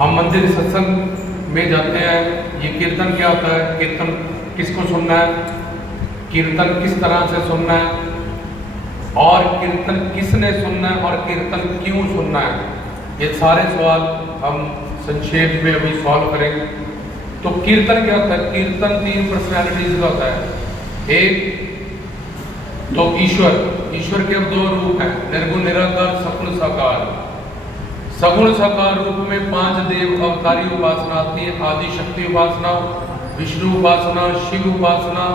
हम मंदिर सत्संग में जाते हैं, ये कीर्तन क्या होता है, कीर्तन किसको सुनना है, कीर्तन किस तरह से सुनना है, और कीर्तन किसने सुनना है और कीर्तन क्यों सुनना है, ये सारे सवाल हम संक्षेप में अभी सॉल्व करेंगे। तो कीर्तन क्या होता है? कीर्तन 3 पर्सनैलिटीज का होता है। एक तो ईश्वर के अब 2 रूप हैं, निर्गुण निराकार सगुण साकार। सगुण साकार रूप में 5 देव अवतारी उपासना आती है, आदि शक्ति उपासना, विष्णु उपासना, शिव उपासना,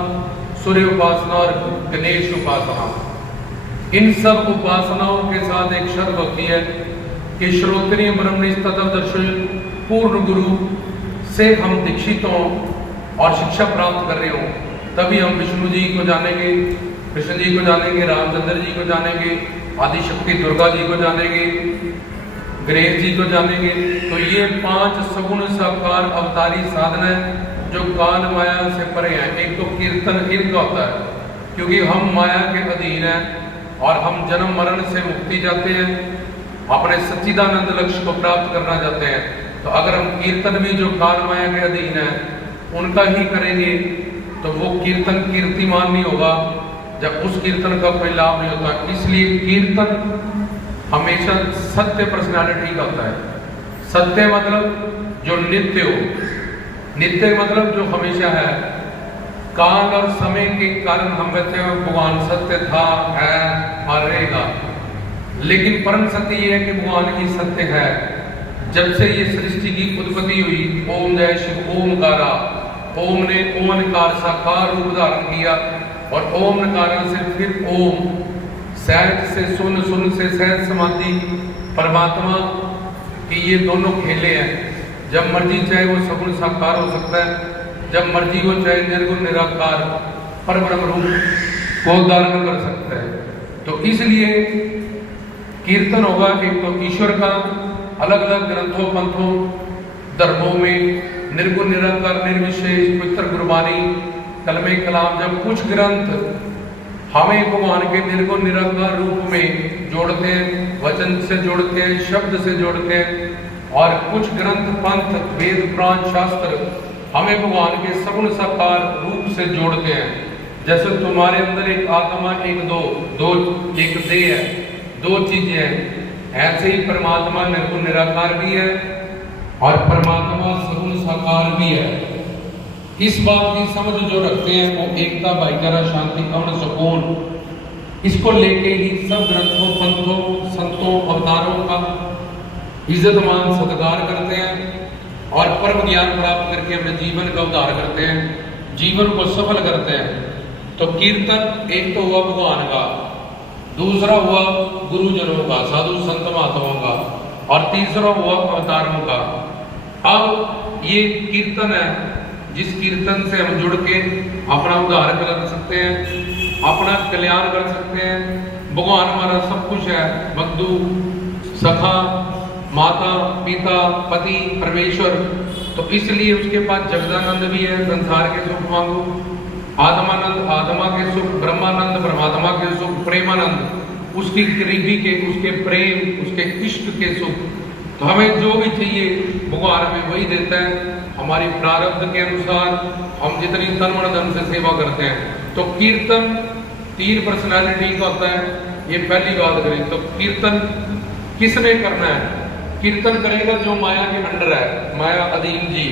सूर्य उपासना और गणेश उपासना। इन सब उपासनाओं के साथ एक शर्त होती है कि श्रोत्रिय ब्रह्मनिष्ठ तत्वदर्शी पूर्ण गुरु से हम दीक्षित हों और शिक्षा प्राप्त कर रहे हों, तभी हम विष्णु जी को जानेंगे, कृष्ण जी को जानेंगे, रामचंद्र जी को जानेंगे, आदि शक्ति दुर्गा जी को जानेंगे, गणेश जी को जानेंगे। तो ये 5 सगुण साकार अवतारी साधन है जो काल माया से परे हैं। एक तो कीर्तन इनका होता है, क्योंकि हम माया के अधीन हैं और हम जन्म मरण से मुक्ति चाहते हैं, अपने सच्चिदानंद लक्ष्य को प्राप्त करना चाहते हैं। तो अगर हम कीर्तन भी जो काल माया के अधीन है उनका ही करेंगे तो वो कीर्तन कीर्तिमान नहीं होगा, जब उस कीर्तन का कोई लाभ नहीं होता। इसलिए कीर्तन हमेशा सत्य पर्सनालिटी का होता है। सत्य मतलब जो नित्य हो, नित्य मतलब जो हमेशा है। काल और समय के कारण हम कहते हैं भगवान सत्य था, है और रहेगा, लेकिन परम सत्य ये है कि भगवान ही सत्य है। जब से ये सृष्टि की उत्पत्ति हुई, ओम जय शिव ओमकारा, ओम ने ओमकार साकार रूप धारण किया और ओमकारा से फिर ओम, सहज से सुन, सुन से सहज समाधि, परमात्मा की ये दोनों खेले हैं। जब मर्जी चाहे वो सगुण साकार हो सकता है, जब मर्जी वो चाहे निर्गुण निराकार परब्रह्म रूप को धारण कर सकता है। तो इसलिए कीर्तन होगा एक तो ईश्वर का, अलग अलग ग्रंथों पंथों धर्मों में निर्गुण निराकार निर्विशेष पवित्र गुरबानी कलमे कलाम, जब कुछ ग्रंथ हमें भगवान के निर्गुण निराकार रूप में जोड़ते हैं, वचन से जोड़ते हैं, शब्द से जोड़ते हैं, और कुछ ग्रंथ पंथ वेद पुराण शास्त्र हमें भगवान के सगुण साकार रूप से जोड़ते हैं। जैसे तुम्हारे अंदर एक आत्मा, एक दो एक देह है, 2 चीजें हैं, ऐसे ही परमात्मा निर्गुण निराकार भी है और परमात्मा सगुण साकार भी है। इस बात की समझ जो रखते हैं वो एकता, भाईचारा, शांति, अमन, सुकून, इसको लेके ही सब ग्रंथों पंथों संतों अवतारों का इज्जत मान सत्कार करते हैं और परम ज्ञान प्राप्त करके अपने जीवन का उद्धार करते हैं, जीवन को सफल करते हैं। तो कीर्तन एक तो हुआ भगवान का, दूसरा हुआ गुरुजनों का, साधु संत महात्माओं का, और तीसरा हुआ अवतारों का। अब ये कीर्तन है जिस कीर्तन से हम जुड़ के अपना उद्धार कर सकते हैं, अपना कल्याण कर सकते हैं। भगवान हमारा सब कुछ है, बंधु, सखा, माता, पिता, पति, परमेश्वर। तो इसलिए उसके पास जगदानंद भी है, संसार के सुख मांगो, आत्मानंद आत्मा के सुख, ब्रह्मानंद ब्रह्मात्मा के सुख, प्रेमानंद उसकी करीबी के, उसके प्रेम, उसके इष्ट के सुख। तो हमें जो भी चाहिए भगवान हमें वही देता है, हमारी प्रारब्ध के अनुसार हम जितनी तन मन धन से सेवा करते हैं। तो कीर्तन 3 पर्सनालिटी का होता है, ये पहली बात करें। तो कीर्तन किसने करना है? कीर्तन करेगा जो माया के अंडर है, माया अधीन जी।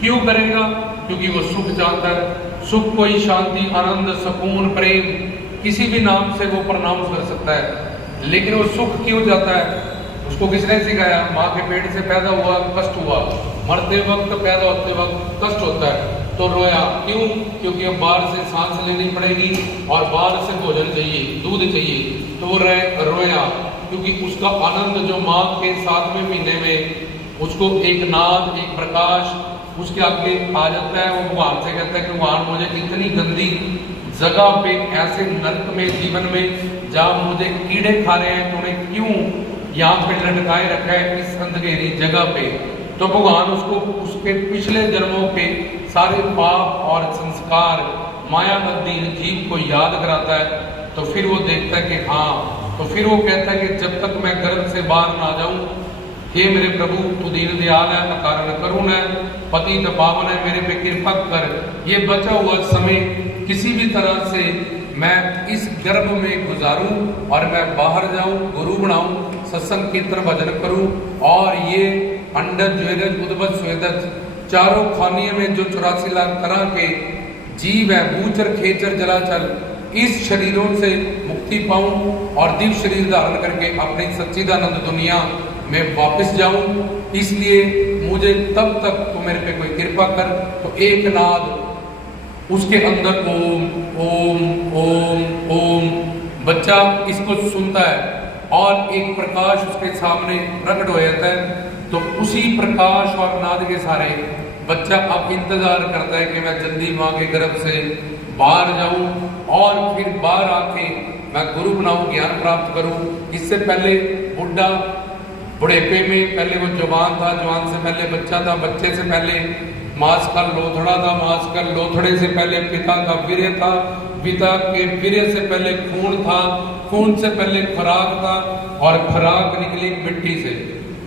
क्यों करेगा? क्योंकि वो सुख चाहता है। सुख कोई शांति, आनंद, सुकून, प्रेम, किसी भी नाम से वो प्रनाउंस कर सकता है। लेकिन वो सुख क्यों चाहता है? उसको किसने सिखाया? माँ के पेट से पैदा हुआ, कष्ट हुआ, मरते वक्त, पैदा होते वक्त कष्ट होता है तो रोया। क्यों? क्योंकि अब बाहर से सांस लेनी पड़ेगी और बाहर से भोजन चाहिए, दूध चाहिए, तो वो रोया। क्योंकि उसका आनंद जो माँ के 7वें महीने में उसको एक नाद, एक प्रकाश उसके आगे आ जाता है। वो भगवान से कहता है कि भगवान मुझे इतनी गंदी जगह पे, ऐसे नर्क में, जीवन में जहाँ मुझे कीड़े खा रहे हैं, तो उन्हें क्यों यहाँ पे लटकाए रखा है इस अंधेरी जगह पे। तो भगवान उसको उसके पिछले जन्मों के सारे पाप और संस्कार माया अधीन जीव को याद कराता है। तो फिर वो देखता है कि हाँ, तो फिर वो कहता है कि जब तक मैं गर्भ से बाहर ना जाऊं हे मेरे प्रभु तू दीन दयाल है, अकारण करुण है, पतित पावन है, मेरे पे कृपा कर। ये बचा हुआ समय किसी भी तरह से मैं इस गर्भ में गुजारूं और मैं बाहर जाऊं, गुरु बनाऊं, सत्संग कीर्तन भजन करूं, और ये अंडज ज्वेरज उद्भट स्वेदज चारों खानियों में जो 84 लाख तरह के जीव है, भूचर खेचर जलाचल, इस शरीरों से मुक्ति पाऊं और दिव्य शरीर धारण करके अपनी सच्चिदानंद दुनिया में वापस जाऊं। इसलिए मुझे तब तक तो मेरे पे कोई कृपा कर। तो एक नाद उसके अंदर ओम ओम ओम ओम, बच्चा इसको सुनता है और एक प्रकाश उसके सामने प्रकट हो जाता है। तो उसी प्रकाश और नाद के सारे बच्चा अब इंतजार करता है कि मैं जल्दी माँ के गर्भ से बाहर जाऊं और फिर बाहर आके मैं गुरु बनाऊं, ज्ञान प्राप्त करूं। इससे पहले बुढ़ा बुढ़ेपे में पहले वो जवान था, जवान से पहले बच्चा था, बच्चे से पहले मांस का लोथड़ा था, मांस का लोथड़े से पहले पिता का वीर्य था, पिता के वीर्य से पहले खून था, खून से पहले खुराक था, और खुराक निकली मिट्टी से,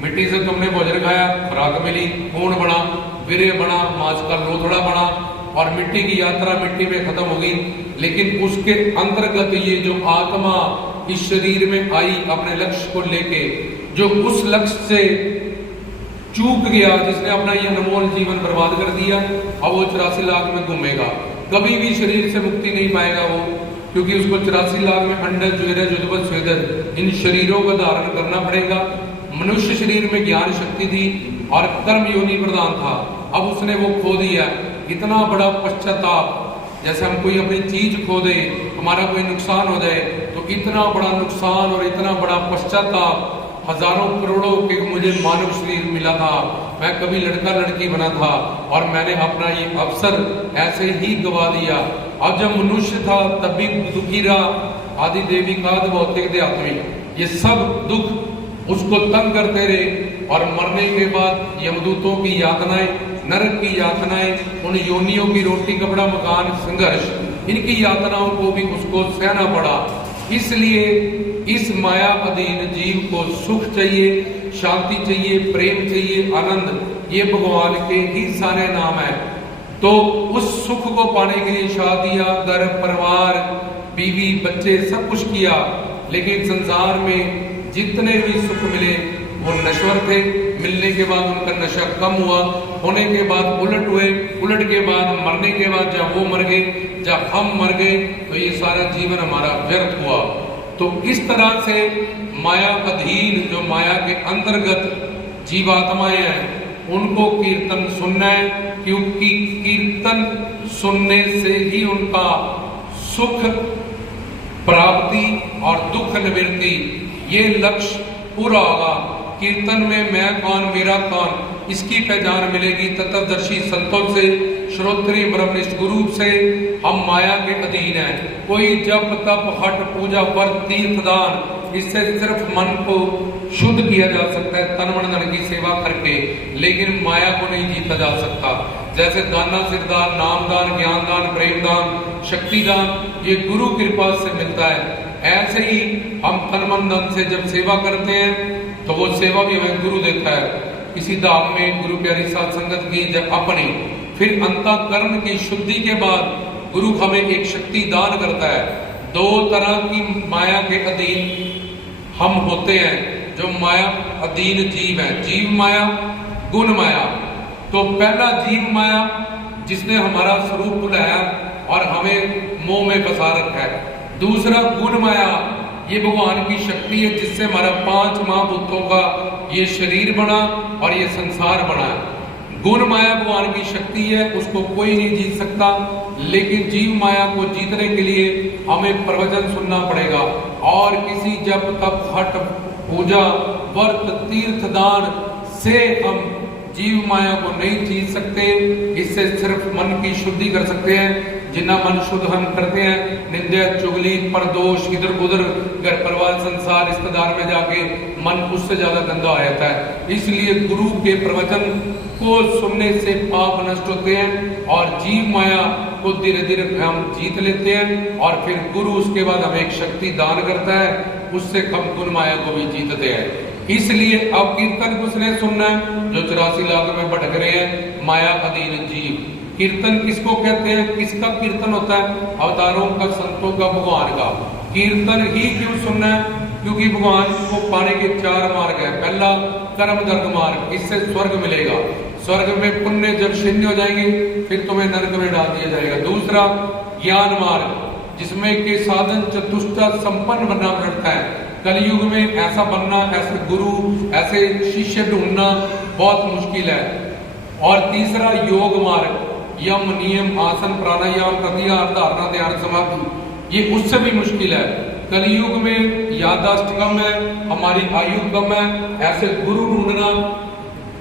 मिट्टी से तुमने भोजन खाया, खुराक मिली, खून बना, वीर्य बना, मांस का लोथड़ा बना, और मिट्टी की यात्रा मिट्टी में खत्म हो गई। लेकिन उसके अंतर्गत ये जो आत्मा इस शरीर में आई अपने लक्ष्य को लेके, जो उस लक्ष्य से चूक गया, जिसने अपना ये अनमोल जीवन बर्बाद कर दिया, अब वो 84 लाख में घूमेगा, कभी भी शरीर से मुक्ति नहीं पाएगा वो, क्योंकि उसको 84 लाख में अंडज ज्वेरज उद्भट स्वेदज इन शरीरों का धारण करना पड़ेगा। मनुष्य शरीर में ज्ञान शक्ति थी और कर्म योनि प्रदान था, अब उसने वो खो दिया। इतना बड़ा पश्चाताप, जैसे हम कोई अपनी चीज खो दे, हमारा कोई नुकसान हो जाए, तो इतना बड़ा नुकसान और इतना बड़ा पश्चाताप, हजारों करोड़ों के मुझे मानव शरीर मिला था, मैं कभी लड़का लड़की बना था और मैंने अपना ये अवसर ऐसे ही गवा दिया। अब जब मनुष्य था तब भी दुखी रहा, आदि देवी का भौतिक देहात्मिक, ये सब दुख उसको तंग करते रहे। और मरने के बाद यमदूतों की यातनाएं, नरक की यातनाएं, उन योनियों की रोटी कपड़ा मकान संघर्ष, इनकी यातनाओं को भी उसको सहना पड़ा। इसलिए इस माया अधीन जीव को सुख चाहिए, शांति चाहिए, प्रेम चाहिए, आनंद, ये भगवान के ही सारे नाम है। तो उस सुख को पाने के लिए शादियां, घर परिवार, बीवी बच्चे सब कुछ किया, लेकिन संसार में जितने भी सुख मिले वो नश्वर थे। मिलने के बाद उनका नशा कम हुआ, होने के बाद उलट हुए, उलट के बाद मरने के बाद जब वो मर गए, जब हम मर गए, तो ये सारा जीवन हमारा व्यर्थ हुआ। तो इस तरह से माया अधीन, जो माया के अंतर्गत जीवात्माएं हैं, उनको कीर्तन सुनना है, क्योंकि कीर्तन सुनने से ही उनका सुख प्राप्ति और दुख निवृत्ति, ये लक्ष्य पूरा होगा। कीर्तन में मैं कौन, मेरा कौन, इसकी पहचान मिलेगी तत्वदर्शी संतों से, श्रोत्रिय ब्रह्मनिष्ठ गुरु से। हम माया के अधीन हैं। कोई जप तप हट पूजा व्रत तीर्थ दान, इससे सिर्फ मन को शुद्ध किया जा सकता है, तन मन धन की सेवा करके, लेकिन माया को नहीं जीता जा सकता। जैसे दाना सिरदान, नाम दान, ज्ञान दान, प्रेम दान, शक्ति दान, ये गुरु कृपा से मिलता है। ऐसे ही हम तन मन धन से जब सेवा करते हैं तो वो सेवा भी हमें गुरु देता है। किसी धाम में गुरु प्यारी साथ संगत की जब अपनी, फिर अंतःकरण की शुद्धि के बाद गुरु हमें एक शक्ति दान करता है। दो तरह की माया के अधीन हम होते हैं, जो माया अधीन जीव है, जीव माया, गुण माया। तो पहला जीव माया जिसने हमारा स्वरूप बुलाया और हमें मोह में फंसा रखा है। दूसरा गुण माया, ये भगवान की शक्ति है जिससे हमारा 5 महाभूतों का ये शरीर बना और ये संसार बना। गुण माया भगवान की शक्ति है, उसको कोई नहीं जीत सकता, लेकिन जीव माया को जीतने के लिए हमें प्रवचन सुनना पड़ेगा और किसी जप तप हट पूजा व्रत तीर्थ दान से हम जीव माया को नहीं जीत सकते। इससे सिर्फ मन की शुद्धि कर सकते हैं। जितना मन शुद्ध हम करते हैं, निंदा चुगली परदोष इधर उधर घर परिवार संसार रिश्तेदार में जाके मन उससे ज्यादा गंदा हो जाता है। इसलिए गुरु के प्रवचन को सुनने से पाप नष्ट होते हैं और जीव माया को धीरे धीरे हम जीत लेते हैं, और फिर गुरु उसके बाद हमें एक शक्ति दान करता है, उससे हम गुण माया को भी जीतते हैं। इसलिए अब कीर्तन किसने सुनना है? जो 84 लाख में भटक रहे हैं माया अधीन जीव। कीर्तन किसको कहते हैं? किसका कीर्तन होता है? अवतारों का, संतों का, भगवान का। कीर्तन ही क्यों सुनना है? क्योंकि भगवान को पाने के 4 मार्ग है। पहला कर्म दर्ग मार्ग, इससे स्वर्ग मिलेगा। स्वर्ग में पुण्य जब शून्य हो जाएंगे फिर तुम्हें नरक में डाल दिया जाएगा। दूसरा ज्ञान मार्ग, जिसमें के साधन चतुष्टा संपन्न बनना पड़ता है। कलयुग में ऐसा बनना, ऐसे गुरु, ऐसे शिष्य ढूंढना बहुत मुश्किल है। और तीसरा योग मार्ग, यम, नियम, आसन, प्राणायाम, प्रत्याहार, धारणा, ध्यान, समाधि, ये उससे भी मुश्किल है। कलयुग में याददाश्त कम है, हमारी आयु कम है, ऐसे गुरु ढूंढना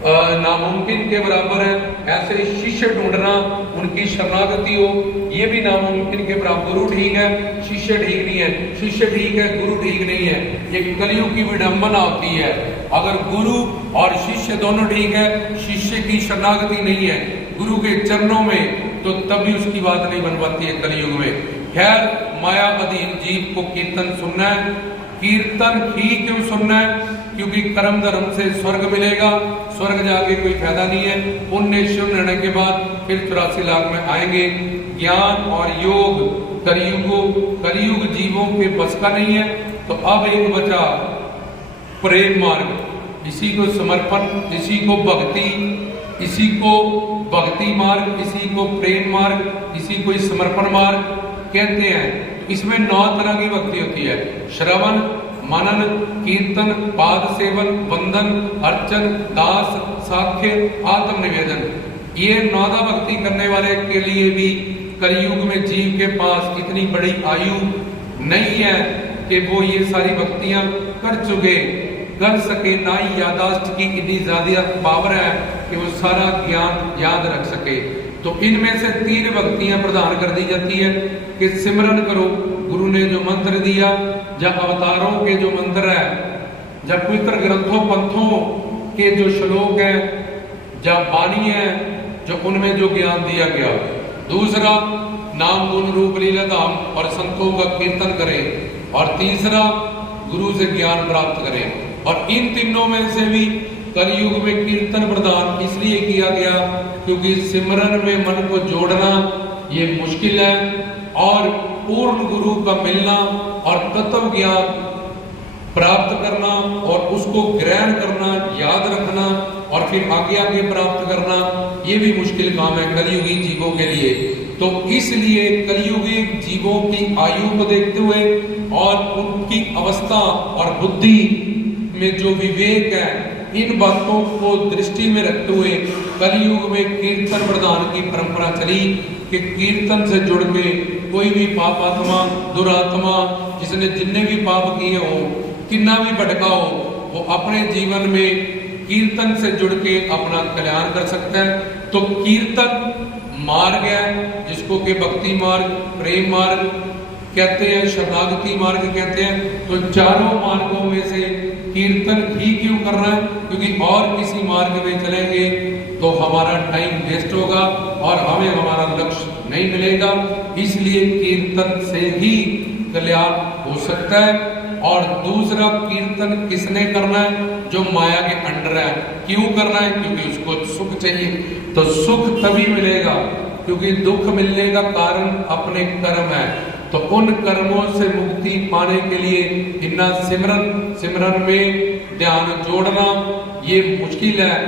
नामुमकिन के बराबर है। ऐसे शिष्य ढूंढना, उनकी शरणागति हो, ये भी नामुमकिन के बराबर। गुरु ठीक है, शिष्य ठीक नहीं है, शिष्य ठीक है, गुरु ठीक नहीं है। ये कलयुग की विडंबना होती है। अगर गुरु और शिष्य दोनों ठीक है, शिष्य की शरणागति नहीं है गुरु के चरणों में, तो तभी उसकी बात नहीं बन पाती है कलयुग में। खैर, माया अधीन जीव को कीर्तन सुनना है। कीर्तन ही क्यों सुनना है? क्योंकि कर्म धर्म से स्वर्ग मिलेगा। स्वर्ग जाके कोई फायदा नहीं है। पुण्य शून्य रहने के बाद फिर 84 लाख में आएंगे। ज्ञान और योग कलयुग जीवों के बस का नहीं है। तो अब एक बचा प्रेम मार्ग, इसी को समर्पण, इसी को भक्ति, इसी को भक्ति मार्ग, इसी को प्रेम मार्ग, इसी को समर्पण मार्ग कहते हैं। इसमें 9 तरह की भक्ति होती है। श्रवण, मनन, कीर्तन, पाद सेवन, वंदन, अर्चन, दास, साख्य, आत्म निवेदन। ये 9 भक्ति करने वाले के लिए भी कलयुग में जीव के पास इतनी बड़ी आयु नहीं है कि वो ये सारी भक्तियां कर सके। ना ही यादाश्त की इतनी ज्यादा पावर है कि वो सारा ज्ञान याद रख सके। तो इनमें से 3 भक्तियां प्रदान कर दी जाती है कि सिमरन करो। गुरु ने जो मंत्र दिया, जब अवतारों के जो मंत्र है, जब पवित्र ग्रंथों पंथों के जो श्लोक है, जब वाणी है, जो उनमें जो ज्ञान दिया गया। दूसरा, नाम गुण रूप लीला धाम और संतों का कीर्तन करें। और तीसरा, गुरु से ज्ञान प्राप्त करें। और इन तीनों में से भी कलयुग में कीर्तन प्रदान इसलिए किया गया क्योंकि सिमरन में मन को जोड़ना ये मुश्किल है, और पूर्ण गुरु का मिलना और तत्व ज्ञान प्राप्त करना और उसको ग्रहण करना, याद रखना और फिर आगे आगे प्राप्त करना, ये भी मुश्किल काम है कलयुगी जीवों के लिए। तो इसलिए कलयुगी जीवों की आयु को देखते हुए और उनकी अवस्था और बुद्धि में जो विवेक है, इन बातों को दृष्टि में रखते हुए कलयुग में कीर्तन प्रदान की परंपरा चली कि कीर्तन से जुड़ के कोई भी पाप आत्मा, दुरात्मा, जिसने जितने भी पाप किए हो, कितना भी भटका हो, वो अपने जीवन में कीर्तन से जुड़ के अपना कल्याण कर सकता है। तो कीर्तन मार्ग है जिसको के भक्ति मार्ग, प्रेम मार्ग कहते हैं, शरणागति मार्ग कहते हैं। तो चारों मार्गों में से कीर्तन ही क्यों करना है? क्योंकि और किसी मार्ग में चलेंगे तो हमारा टाइम वेस्ट होगा और हमें हमारा लक्ष्य नहीं मिलेगा। इसलिए कीर्तन से ही कल्याण हो सकता है। और दूसरा, कीर्तन किसने करना है? जो माया के अंडर है। क्यों करना है? क्योंकि उसको सुख चाहिए। तो सुख तभी मिलेगा क्योंकि दुख मिलने का कारण अपने कर्म है। तो उन कर्मों से मुक्ति पाने के लिए इतना सिमरन में ध्यान जोड़ना ये मुश्किल है।